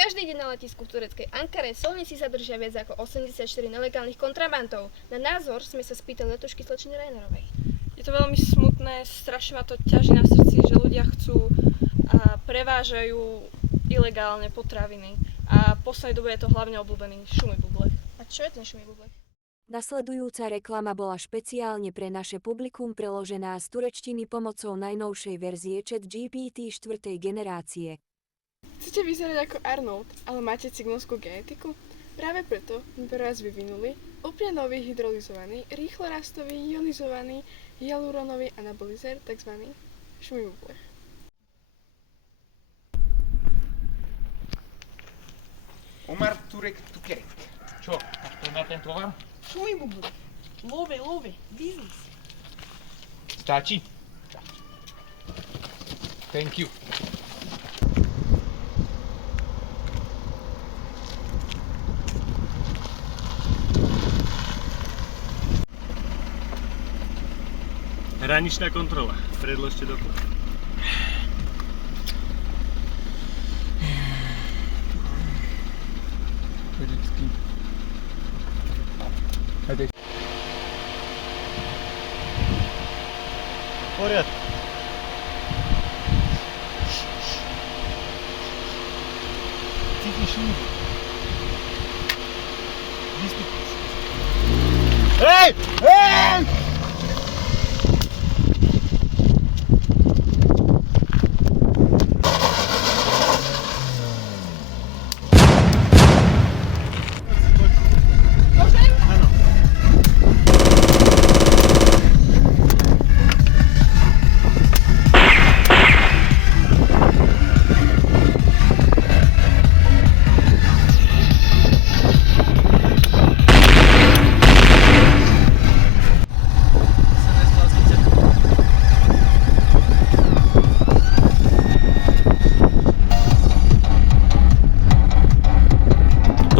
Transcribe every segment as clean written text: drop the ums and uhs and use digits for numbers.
Každý deň na letisku v tureckej Ankare solníci zadržia viac ako 84 nelegálnych kontrabantov. Na názor sme sa spýtali letušky slečny Rainerovej. Je to veľmi smutné, strašne ma to ťaží na srdci, že ľudia chcú a prevážajú ilegálne potraviny. A v poslednej dobe je to hlavne obľúbený šumibublek. A čo je ten šumibublek? Nasledujúca reklama bola špeciálne pre naše publikum preložená z turečtiny pomocou najnovšej verzie ChatGPT 4. generácie. Chcete vyzerať ako Arnold, ale máte cignonskú genetiku? Práve preto sme pre vás vyvinuli úplne nový hydrolyzovaný, rýchlo rastový, ionizovaný hyaluronový anabolizer, tzv. Šumibublek. Omar Turek Tukerek. Čo, tak to je na ten tovar? Šumibublek. Love, biznis. Stačí? Thank you. Hraničná kontrola. Predložte doklad. Vždycky. Poriadku. Cítiš šumu? Vystupuj. Hej! Hej!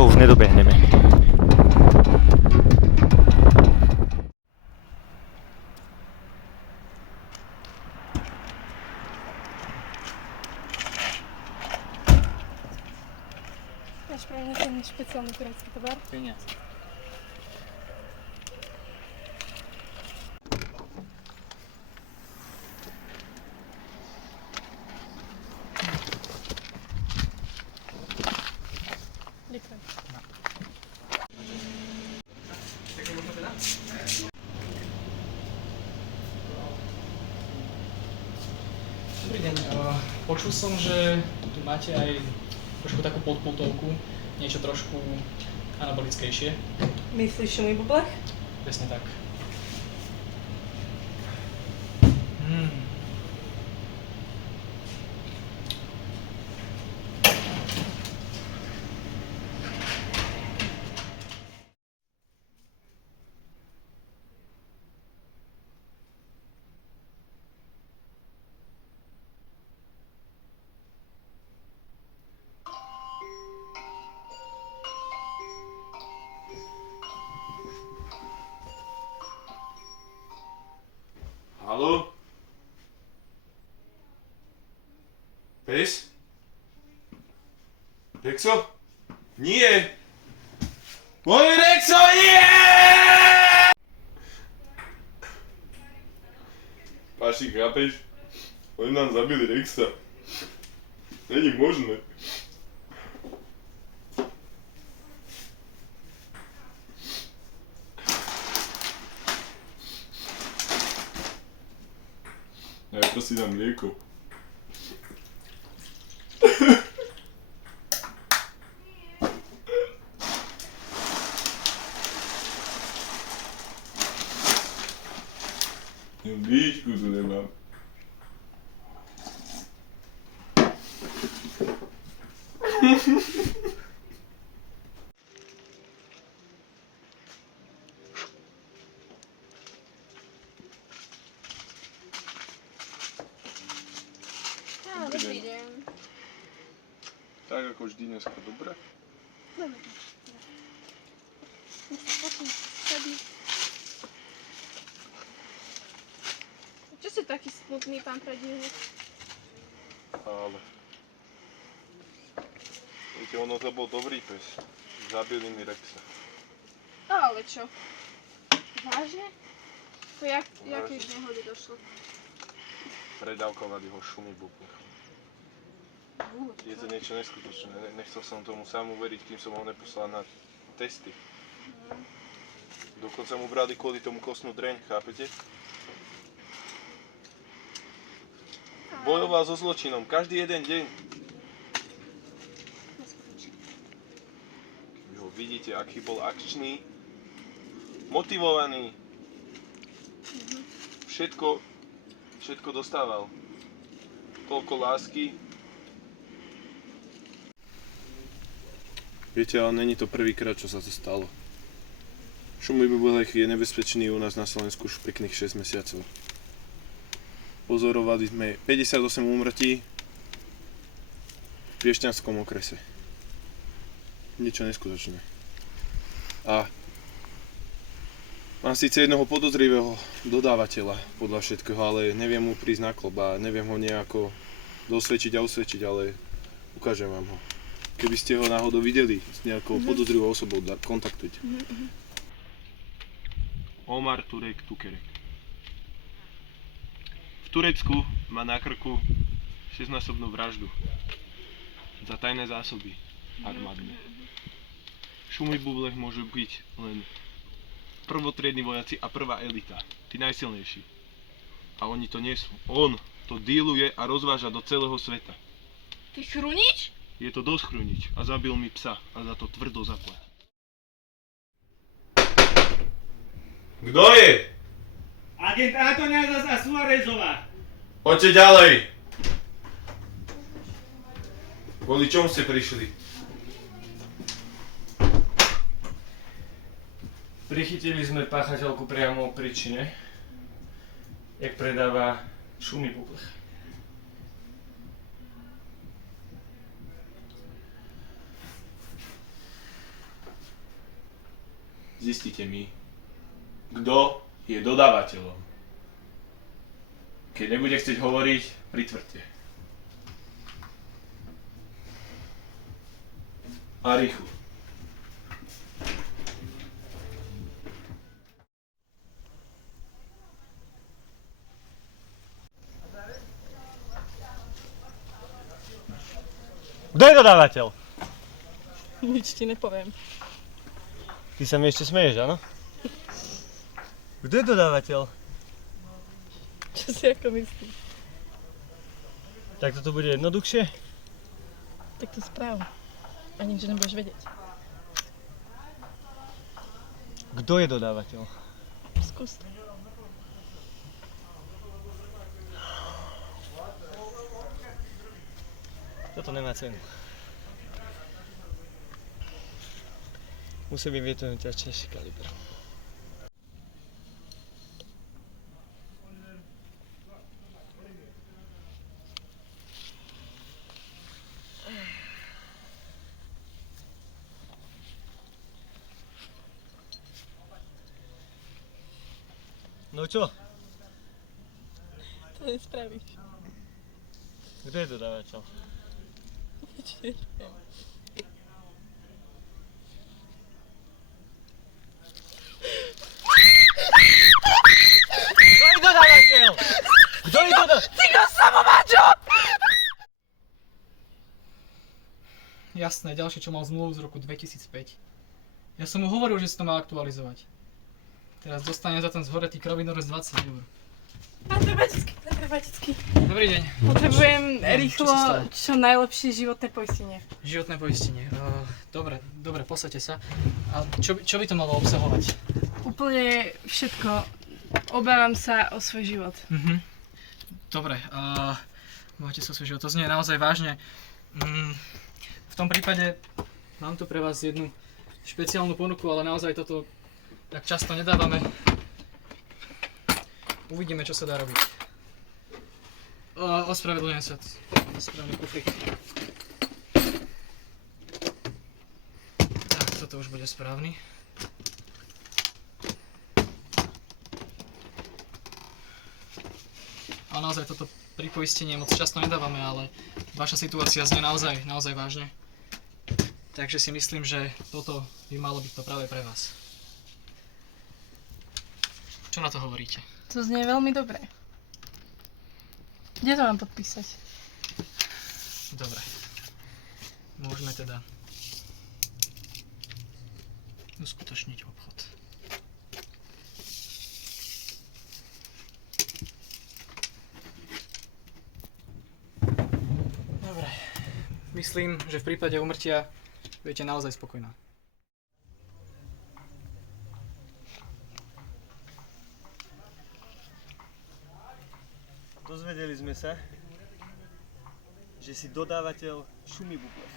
To už nedobehneme. Máš pre mňa ten špeciálny turecký tovar? Peniaze. Ďakujem. Dobrý deň, počul som, že tu máte aj trošku takú podpultovku, niečo trošku anabolickejšie. Myslíš šumibublek? Presne tak. Haló? Pes? Rexo? Nie! Môj Rexo, nie! Paši, chápeš? Oni nám zabili Rexa. Není možné. Ja to si dám mlieko. Víčku tu nemám. Dobrý deň. Tak ako vždy dneska, dobre? Čo si taký smutný, pán predivník? Ale... Viete, ono to bol dobrý pes. Zabili mi Rexa. Ale čo? Vážne? To jakej nehody došlo? Predávkovali ho šumy bubny. Je to niečo neskutočné. Nechcel som tomu sám uveriť, kým som ho neposlal na testy. Dokonca mu brali kvôli tomu kostnú dreň, chápete? Bojoval so zločinom každý jeden deň. Vy ho vidíte, aký bol akčný, motivovaný. Všetko dostával. Toľko lásky. Viete, ale není to prvýkrát, čo sa to stalo. Šumivý bubelech je nebezpečný u nás na Slovensku už pekných 6 mesiacov. Pozorovali sme 58 úmrtí v Piešťanskom okrese. Niečo neskutočné. A mám síce jedného podozrivého dodávateľa podľa všetkého, ale neviem mu prísť na klop a neviem ho nejako dosvedčiť a usvedčiť, ale ukážem vám ho. Keby ste ho náhodou videli s nejakou podozrivou osobou, kontaktujte. Omar Turek Tukerek. V Turecku má na krku 6-násobnú vraždu za tajné zásoby armádne. Šumivý bubelech môžu byť len prvotriedni vojaci a prvá elita, tí najsilnejší. A oni to nie sú. On to dealuje a rozváža do celého sveta. Ty chrunič? Je to dosť chrunič a zabil mi psa a za to tvrdo zaplatí. Kto je? Agent Antonia a Suárezová. Poďte ďalej. Kvôli čomu ste prišli? Prichytili sme páchateľku priamo v príčine, jak predáva šumivý bublech. Zistite mi, kto je dodávateľom. Keď nebude chcieť hovoriť, pritvrďte. A rýchlo. Kto je dodávateľ? Nič ti nepoviem. Ty sa mi ešte smeješ, áno? Kto je dodávateľ? Čo si ako myslíš? Tak toto bude jednoduchšie? Tak to správ. A nič nebudeš vedieť. Kto je dodávateľ? Skús to. Toto nemá cenu. Musí byť vietovým ťažšie kaliber. No čo? To nespravíš. Kto je dodávateľ? Nič neviem. Kto je dodávateľ? Kto je dodávateľ? Ty go samomáčo! Jasné, ďalšie, čo mal zmluvu z roku 2005. Ja som mu hovoril, že si to mal aktualizovať. Teraz dostane za ten zhoretý krovinorez 20 €. Patrebatický. Dobrý deň. Potrebujem Čo sa rýchlo stalo? čo najlepšie životné poistenie. Životné poistenie. Dobre, posaďte sa. A čo by to malo obsahovať? Úplne všetko. Obávam sa o svoj život. Dobre, máte sa o svoj život. To znie naozaj vážne. V tom prípade mám tu pre vás jednu špeciálnu ponuku, ale naozaj toto tak často nedávame. Uvidíme, čo sa dá robiť. Ospravedlňujem sa. Správny kufrík. Tak, toto už bude správny. Ale naozaj toto pripoistenie moc často nedávame, ale vaša situácia znie naozaj vážne. Takže si myslím, že toto by malo byť to práve pre vás. Čo na to hovoríte? To znie veľmi dobre. Kde to mám podpísať? Dobre. Môžeme teda uskutočniť obchod. Dobre. Myslím, že v prípade úmrtia budete naozaj spokojná. Dozvedeli sme sa, že si dodávateľ šumy bublev.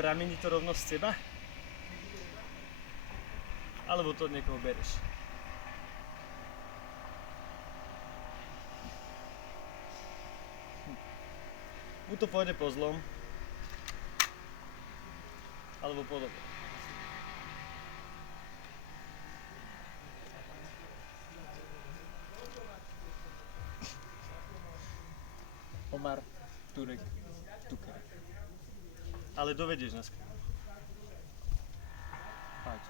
Pramení to rovno z teba? Alebo to od niekoho bereš? Buď to pôjde po zlom, alebo po dobre. Omar, Turek, Tuker. Ale dovedieš nás. Paď.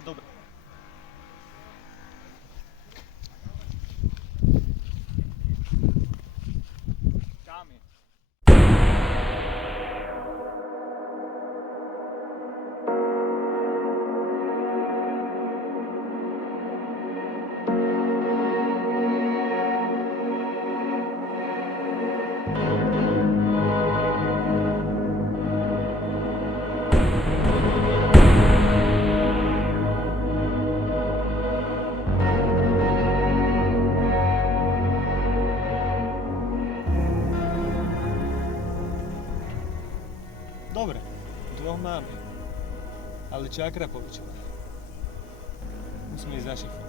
Dobre. Dámy. Dobre, dvoch máme. Ale čo Akrapovičová? Musíme ísť za šefom.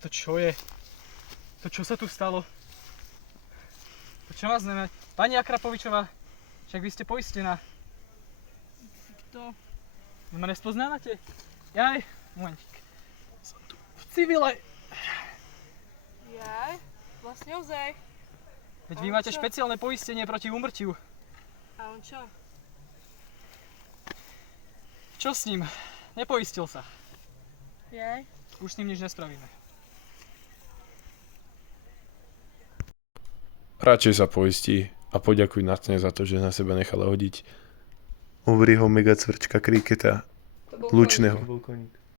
To čo je? To čo sa tu stalo? To čo vás znamená? Pani Akrapovičová, však vy ste poistená. Kto? Vy ma nespoznávate? Jaj, momentík. Som tu v civile. Jaj, vlastne ozaj. Veď vy máte špeciálne poistenie proti úmrtiu. A on čo? Čo s ním? Nepoistil sa. Jaj. Už s ním nič nespravíme. Radšej sa poistí a poďakuj Natne za to, že na seba nechala hodiť Overyho mega cvrčka kriketa lučného. To bol koník.